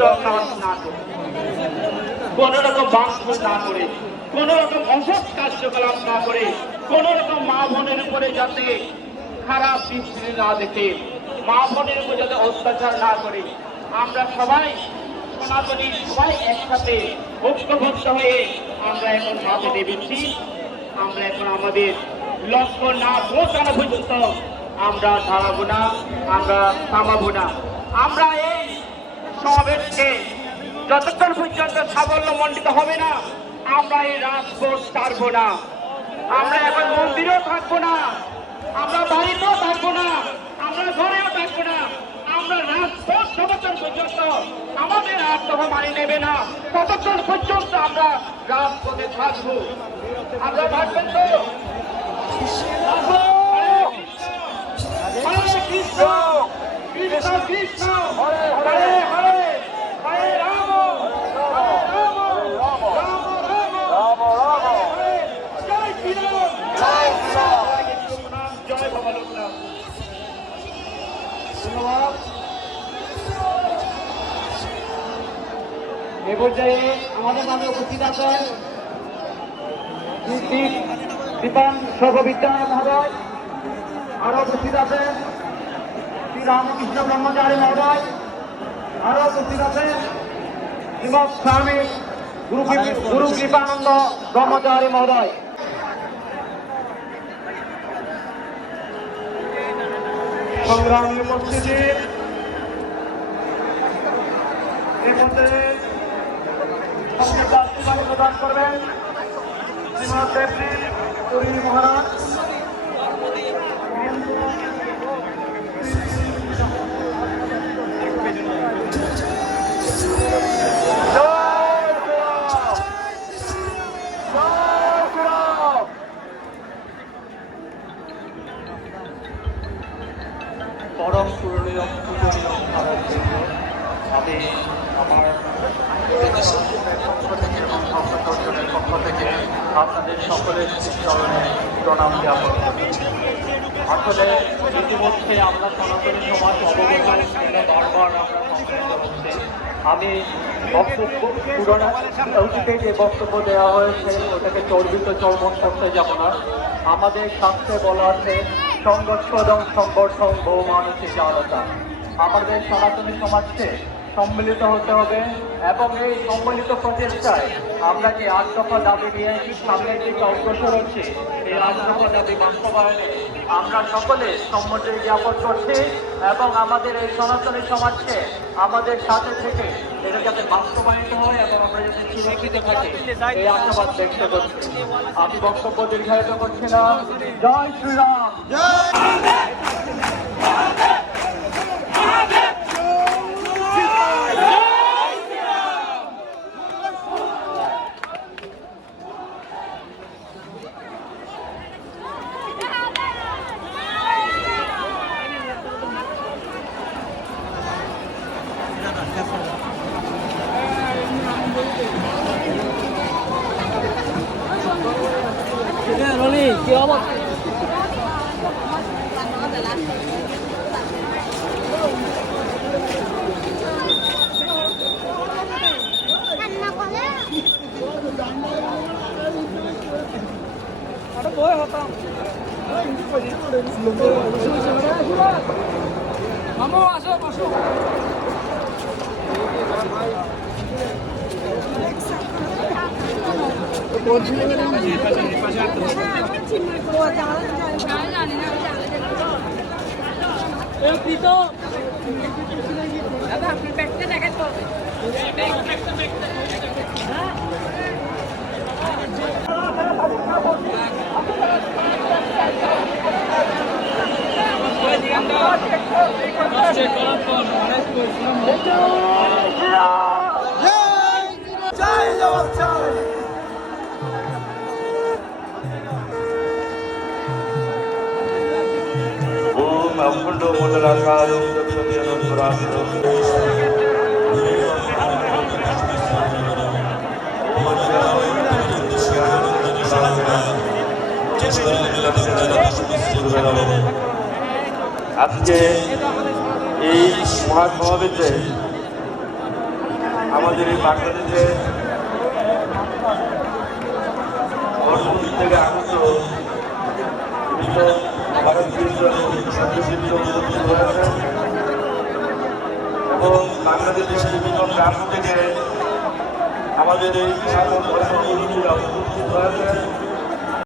না করে, কোন রকম বাংকুর না করে, কোন রকম অসৎ কার্যকলাপ না করে, কোন রকম মা বোনের উপরে যাতে খারাপ দৃষ্টি না দেখে, মা বোনের উপরে যাতে অত্যাচার না করে, আমরা সবাই সনাতনী সবাই একসাথে ঐক্যবদ্ধ হয়ে আমরা এখন মাঠে নেমেছি। আমরা এখন আমাদের লক্ষ্য না পৌঁছানো পর্যন্ত আমরা দাঁড়াবো না, আমরা থামাবো না। আমরা এই সমাবেশকে যতক্ষণ পর্যন্ত সাফল্যমণ্ডিত হবে না, আমরা এই রাজপথ ছাড়বো না। আমরা এখন মন্দিরেও থাকবো না, আমরা বাড়িতেও থাকবো না, আমরা ঘরেও থাকবো না। আমরা রাজপথ যতক্ষণ পর্যন্ত আমাদের আত্মহা মানি নেবে না, ততক্ষণ পর্যন্ত আমরা রাজপথে থাকবো। আমরা থাকবেন তো? হরে কৃষ্ণ কৃষ্ণ কৃষ্ণ হরে হরে, হরে রাম রাম রাম রাম হরে, জয় শ্রীরাম জয় শ্রীরাম, জয় বাবা লোকনাথ। ধন্যবাদ। এ পর্যায়ে আমাদের মাঝে উপস্থিত আছেন দীপান সর্ববিদ্যালয় মহোদয়, আরো উপস্থিত আছেন শ্রী রামকৃষ্ণ ব্রহ্মচারী মহোদয়, আরো উপস্থিত আছেন শ্রীমৎ স্বামী গুরু কৃপানন্দ ব্রহ্মচারী মহোদয়। সংগ্রামী উপস্থিতি, এর মধ্যে প্রদান করবেন শ্রীমৎ দেবশ্রী পুরী মহারাজ। পরম পূজনীয় আমি আমার পক্ষ থেকে আপনাদের সকলের চরণে প্রণাম জ্ঞাপন করি। আসলে ইতিমধ্যে আমরা সনাতনী সমাজ অবগত, বারবার আমরা সংযুক্ত হচ্ছে। আমি বক্তব্য পুরোনোকে যে বক্তব্য দেওয়া হয়েছে ওটাকে চর্বিত চর্বণ করতে যাব না। আমাদের শাস্ত্রে বলা আছে সংগঠন সংগঠন বহু মানসিক আলোচনা। আমাদের সনাতনী সমাজকে সম্মিলিত হতে হবে এবং এই সম্মিলিত প্রচেষ্টায় আমরা যে ৮ দফা দাবি নিয়ে সামনের দিকে অগ্রসর হচ্ছি, এই ৮ দফা দাবি বাস্তবায়নে আমরা সকলে সম্মতি জ্ঞাপন করছি এবং আমাদের এই সনাতনী সমাজকে আমাদের সাথে থেকে এটা যাতে বাস্তবায়িত হয় এবং আমরা যাতে সুরক্ষিত থাকি এই আশাবাদ ব্যক্ত করছি। আমি বক্তব্য দীর্ঘায়িত করছি না। জয় শ্রীরাম। কি অবস্থা? মামু আসো বসো। দাদা আপনি ব্যাগটা দেখেন তো। अखंड मंडलाकारं আজকে এই মহাসমাবেশে আমাদের এই বাংলাদেশে বর্তমান থেকে আগত বিভিন্ন ভারতীয় উপস্থিত হয়েছে এবং বাংলাদেশের বিভিন্ন প্রান্ত থেকে আমাদের এই বিশাল উপস্থিত হয়েছে।